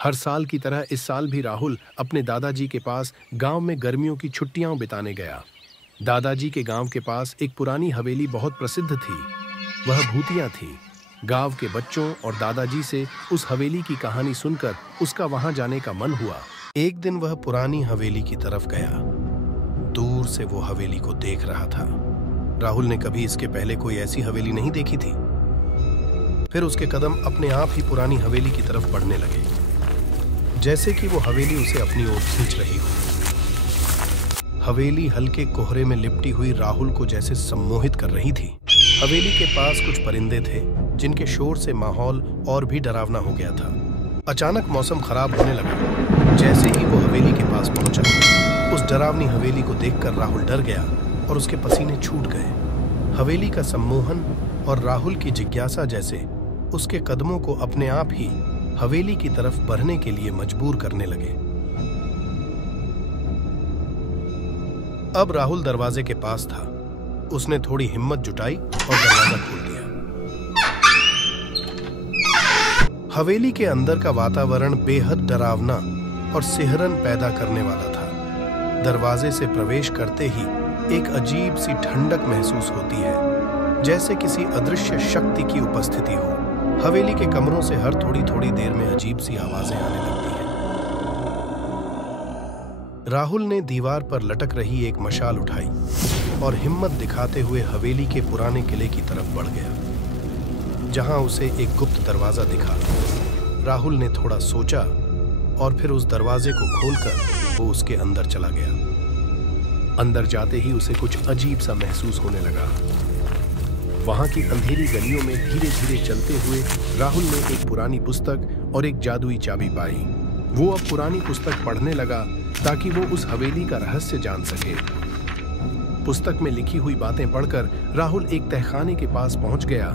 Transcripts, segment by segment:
हर साल की तरह इस साल भी राहुल अपने दादाजी के पास गांव में गर्मियों की छुट्टियां बिताने गया। दादाजी के गांव के पास एक पुरानी हवेली बहुत प्रसिद्ध थी। वह भूतिया थी। गांव के बच्चों और दादाजी से उस हवेली की कहानी सुनकर उसका वहां जाने का मन हुआ। एक दिन वह पुरानी हवेली की तरफ गया। दूर से वो हवेली को देख रहा था। राहुल ने कभी इसके पहले कोई ऐसी हवेली नहीं देखी थी। फिर उसके कदम अपने आप ही पुरानी हवेली की तरफ बढ़ने लगे, जैसे कि वो हवेली उसे अपनी ओर खींच रही हो। हवेली हल्के कोहरे में लिपटी हुई राहुल को जैसे सम्मोहित कर रही थी। हवेली के पास कुछ परिंदे थे जिनके शोर से माहौल और भी डरावना हो गया था। अचानक मौसम खराब होने लगा। जैसे ही वो हवेली के पास पहुंचा, उस डरावनी हवेली को देखकर राहुल डर गया और उसके पसीने छूट गए। हवेली का सम्मोहन और राहुल की जिज्ञासा जैसे उसके कदमों को अपने आप ही हवेली की तरफ बढ़ने के लिए मजबूर करने लगे। अब राहुल दरवाजे के पास था। उसने थोड़ी हिम्मत जुटाई और दरवाजा खोल दिया। हवेली के अंदर का वातावरण बेहद डरावना और सिहरन पैदा करने वाला था। दरवाजे से प्रवेश करते ही एक अजीब सी ठंडक महसूस होती है, जैसे किसी अदृश्य शक्ति की उपस्थिति हो। हवेली के कमरों से हर थोड़ी थोड़ी देर में अजीब सी आवाजें आने लगती हैं। राहुल ने दीवार पर लटक रही एक मशाल उठाई और हिम्मत दिखाते हुए हवेली के पुराने किले की तरफ बढ़ गया, जहां उसे एक गुप्त दरवाजा दिखा। राहुल ने थोड़ा सोचा और फिर उस दरवाजे को खोलकर वो उसके अंदर चला गया। अंदर जाते ही उसे कुछ अजीब सा महसूस होने लगा। वहां की अंधेरी गलियों में धीरे धीरे चलते हुए राहुल ने एक पुरानी पुस्तक और एक जादुई चाबी पाई। वो अब पुरानी पुस्तक पढ़ने लगा ताकि वो उस हवेली का रहस्य जान सके। पुस्तक में लिखी हुई बातें पढ़कर राहुल एक तहखाने के पास पहुंच गया।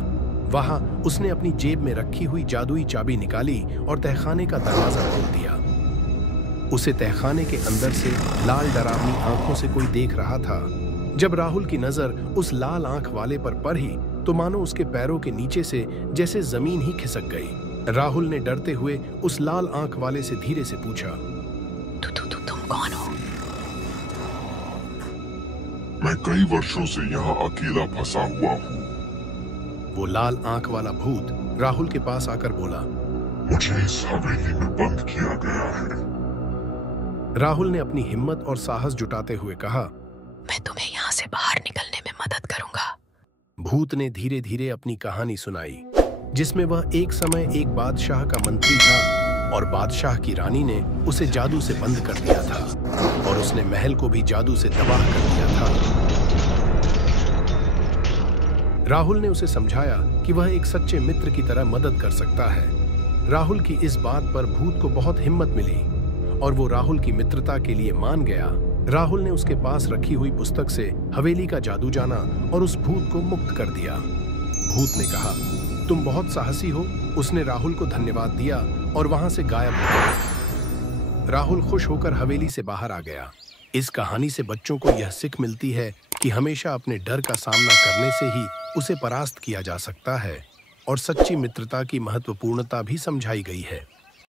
वहां उसने अपनी जेब में रखी हुई जादुई चाबी निकाली और तहखाने का दरवाजा खोल दिया। उसे तहखाने के अंदर से लाल डरावनी आंखों से कोई देख रहा था। जब राहुल की नजर उस लाल आंख वाले पर पड़ी तो मानो उसके पैरों के नीचे से जैसे जमीन ही खिसक गई। राहुल ने डरते हुए उस लाल आंख वाले से धीरे से पूछा, तुम कौन हो? मैं कई वर्षों से यहाँ अकेला फंसा हुआ हूँ। वो लाल आंख वाला भूत राहुल के पास आकर बोला, मुझे इस हवेली में बंद किया गया है। राहुल ने अपनी हिम्मत और साहस जुटाते हुए कहा, मैं तुम्हें यहाँ से बाहर निकलने में मदद करूंगा। भूत ने धीरे धीरे अपनी कहानी सुनाई, जिसमें वह एक समय एक बादशाह का मंत्री था और बादशाह की रानी ने उसे जादू से बंद कर दिया था और उसने महल को भी जादू से तबाह कर दिया था। राहुल ने उसे समझाया कि वह एक सच्चे मित्र की तरह मदद कर सकता है। राहुल की इस बात पर भूत को बहुत हिम्मत मिली और वो राहुल की मित्रता के लिए मान गया। राहुल ने उसके पास रखी हुई पुस्तक से हवेली का जादू जाना और उस भूत को मुक्त कर दिया। भूत ने कहा, तुम बहुत साहसी हो। उसने राहुल को धन्यवाद दिया और वहां से गायब हो गया। राहुल खुश होकर हवेली से बाहर आ गया। इस कहानी से बच्चों को यह सीख मिलती है कि हमेशा अपने डर का सामना करने से ही उसे परास्त किया जा सकता है और सच्ची मित्रता की महत्वपूर्णता भी समझाई गई है।